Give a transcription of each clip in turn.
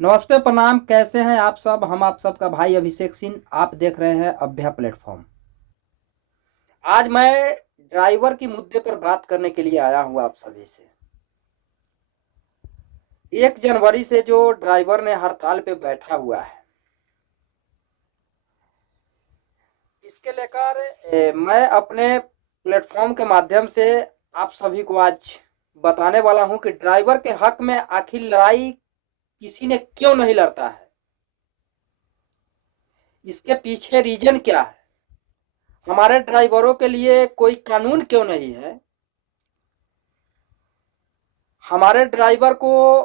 नमस्ते, प्रणाम। कैसे हैं आप सब? हम आप सबका भाई अभिषेक सिंह। आप देख रहे हैं अभ्या प्लेटफॉर्म। आज मैं ड्राइवर की मुद्दे पर बात करने के लिए आया हूं आप सभी से। 1 जनवरी से जो ड्राइवर ने हड़ताल पे बैठा हुआ है, इसके लेकर मैं अपने प्लेटफॉर्म के माध्यम से आप सभी को आज बताने वाला हूं कि ड्राइवर के हक में आखिर लड़ाई किसी ने क्यों नहीं लड़ता है, इसके पीछे रीजन क्या है, हमारे ड्राइवरों के लिए कोई कानून क्यों नहीं है, हमारे ड्राइवर को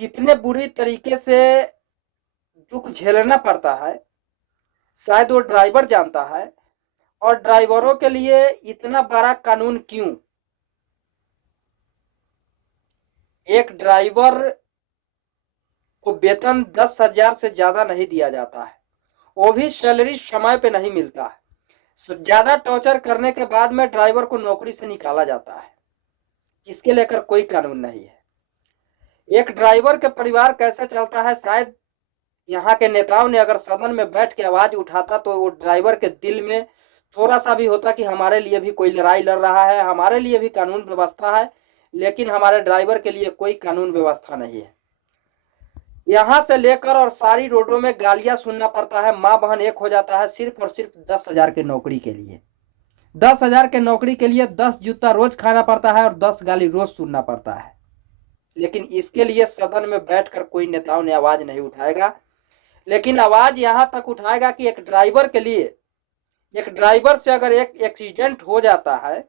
कितने बुरी तरीके से दुख झेलना पड़ता है, शायद वो ड्राइवर जानता है। और ड्राइवरों के लिए इतना बड़ा कानून क्यों? एक ड्राइवर को वेतन 10,000 से ज्यादा नहीं दिया जाता है, वो भी सैलरी समय पे नहीं मिलता है। ज्यादा टॉर्चर करने के बाद में ड्राइवर को नौकरी से निकाला जाता है। इसके लेकर कोई कानून नहीं है। एक ड्राइवर के परिवार कैसे चलता है, शायद यहाँ के नेताओं ने अगर सदन में बैठ के आवाज उठाता तो वो ड्राइवर के दिल में थोड़ा सा भी होता कि हमारे लिए भी कोई लड़ाई लड़ रहा है, हमारे लिए भी कानून व्यवस्था है। लेकिन हमारे ड्राइवर के लिए कोई कानून व्यवस्था नहीं है। यहाँ से लेकर और सारी रोडों में गालियां सुनना पड़ता है, माँ बहन एक हो जाता है सिर्फ और सिर्फ 10,000 के नौकरी के लिए। 10,000 के नौकरी के लिए 10 जूता रोज खाना पड़ता है और 10 गाली रोज सुनना पड़ता है। लेकिन इसके लिए सदन में बैठकर कोई नेताओं ने आवाज नहीं उठाएगा। लेकिन आवाज यहां तक उठाएगा कि एक ड्राइवर के लिए, एक ड्राइवर से अगर एक एक्सीडेंट हो जाता है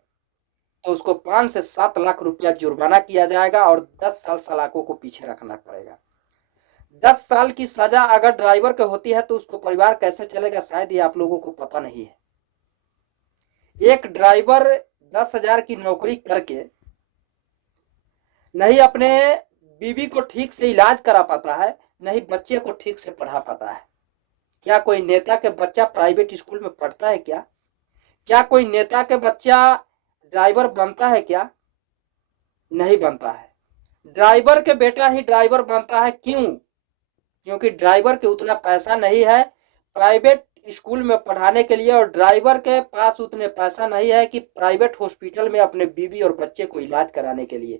तो उसको 5 से 7 लाख रुपया जुर्माना किया जाएगा और 10 साल सलाखों को पीछे रखना पड़ेगा। 10 साल की सजा अगर ड्राइवर को होती है तो उसको परिवार कैसे चलेगा, शायद ये आप लोगों को पता नहीं है। एक ड्राइवर 10,000 की नौकरी करके नहीं अपने बीवी को ठीक से इलाज करा पाता है, नहीं बच्चे को ठीक से पढ़ा पाता है। क्या कोई नेता के बच्चा प्राइवेट स्कूल में पढ़ता है क्या? क्या कोई नेता के बच्चा ड्राइवर बनता है क्या? नहीं बनता है। ड्राइवर के बेटा ही ड्राइवर बनता है। क्यों? क्योंकि ड्राइवर के उतना पैसा नहीं है प्राइवेट स्कूल में पढ़ाने के लिए, और ड्राइवर के पास उतने पैसा नहीं है कि प्राइवेट हॉस्पिटल में अपने बीवी और बच्चे को इलाज कराने के लिए।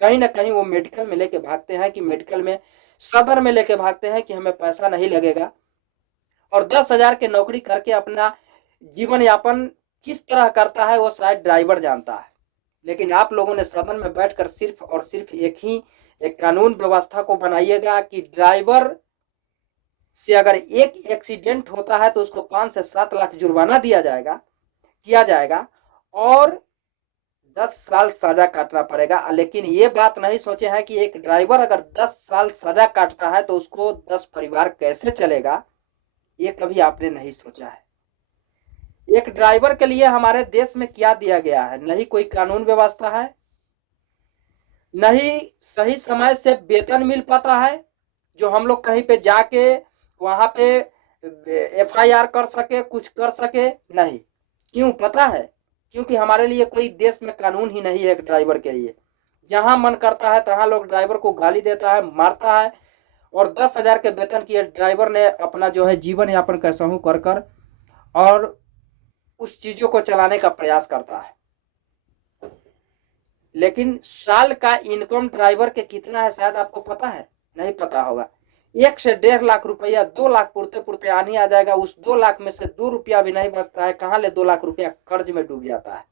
कहीं ना कहीं वो मेडिकल में लेके भागते हैं कि मेडिकल में, सदर में लेके भागते हैं कि हमें पैसा नहीं लगेगा। और 10,000 की नौकरी करके अपना जीवन यापन किस तरह करता है वो शायद ड्राइवर जानता है। लेकिन आप लोगों ने सदन में बैठकर सिर्फ और सिर्फ एक कानून व्यवस्था को बनाइएगा कि ड्राइवर से अगर एक एक्सीडेंट होता है तो उसको 5 से 7 लाख जुर्माना किया जाएगा और 10 साल सजा काटना पड़ेगा। लेकिन ये बात नहीं सोचे हैं कि एक ड्राइवर अगर 10 साल सजा काटता है तो उसको 10 परिवार कैसे चलेगा, ये कभी आपने नहीं सोचा है। एक ड्राइवर के लिए हमारे देश में क्या दिया गया है? नहीं कोई कानून व्यवस्था है, नहीं सही समय से वेतन मिल पाता है जो हम लोग कहीं पे जाके वहां पे FIR कर सके, कुछ कर सके। नहीं। क्यों पता है? क्योंकि हमारे लिए कोई देश में कानून ही नहीं है एक ड्राइवर के लिए। जहां मन करता है तहां लोग ड्राइवर को गाली देता है, मारता है, और 10,000 के वेतन की ड्राइवर ने अपना जो है जीवन यापन कैसा हूं कर कर और उस चीजों को चलाने का प्रयास करता है। लेकिन साल का इनकम ड्राइवर के कितना है शायद आपको पता है? नहीं पता होगा। 1 से 1.5 लाख रुपया, 2 लाख पुरते पुरते आनी आ जाएगा। उस 2 लाख में से 2 रुपया भी नहीं बचता है। कहां ले 2 लाख रुपया कर्ज में डूब जाता है।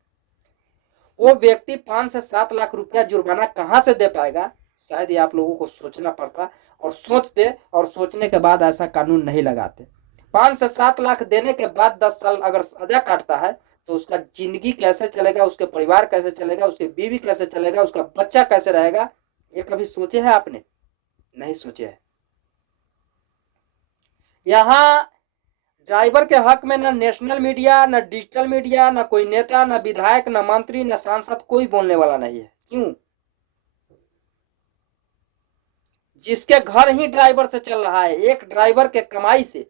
वो व्यक्ति 5 से 7 लाख रुपया जुर्माना कहां से दे पाएगा? शायद ये आप लोगों को सोचना पड़ता, और सोचते, और सोचने के बाद ऐसा कानून नहीं लगाते। 5 से 7 लाख देने के बाद 10 साल अगर सजा काटता है तो उसका जिंदगी कैसे चलेगा, उसके परिवार कैसे चलेगा, उसके बीवी कैसे चलेगा, उसका बच्चा कैसे रहेगा? ये कभी सोचे है आपने? नहीं सोचे है। यहाँ ड्राइवर के हक में न नेशनल मीडिया, न डिजिटल मीडिया, न कोई नेता, न विधायक, न मंत्री, न सांसद, कोई बोलने वाला नहीं है। क्यों? जिसके घर ही ड्राइवर से चल रहा है, एक ड्राइवर के कमाई से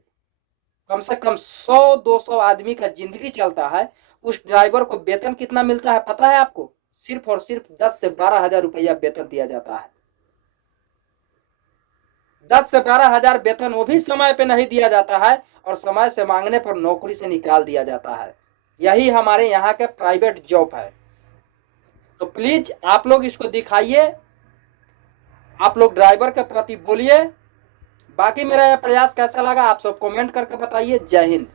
कम 100-200 आदमी का जिंदगी चलता है। उस ड्राइवर को वेतन कितना मिलता है पता है आपको? सिर्फ और सिर्फ 10 से 12 हजार रुपया वेतन दिया जाता है। 10 से 12 हजार वेतन वो भी समय पे नहीं दिया जाता है और समय से मांगने पर नौकरी से निकाल दिया जाता है। यही हमारे यहाँ के प्राइवेट जॉब है। तो प्लीज आप लोग इसको दिखाइए, आप लोग ड्राइवर के प्रति बोलिए। बाकी मेरा यह प्रयास कैसा लगा आप सब कमेंट करके बताइए। जय हिंद।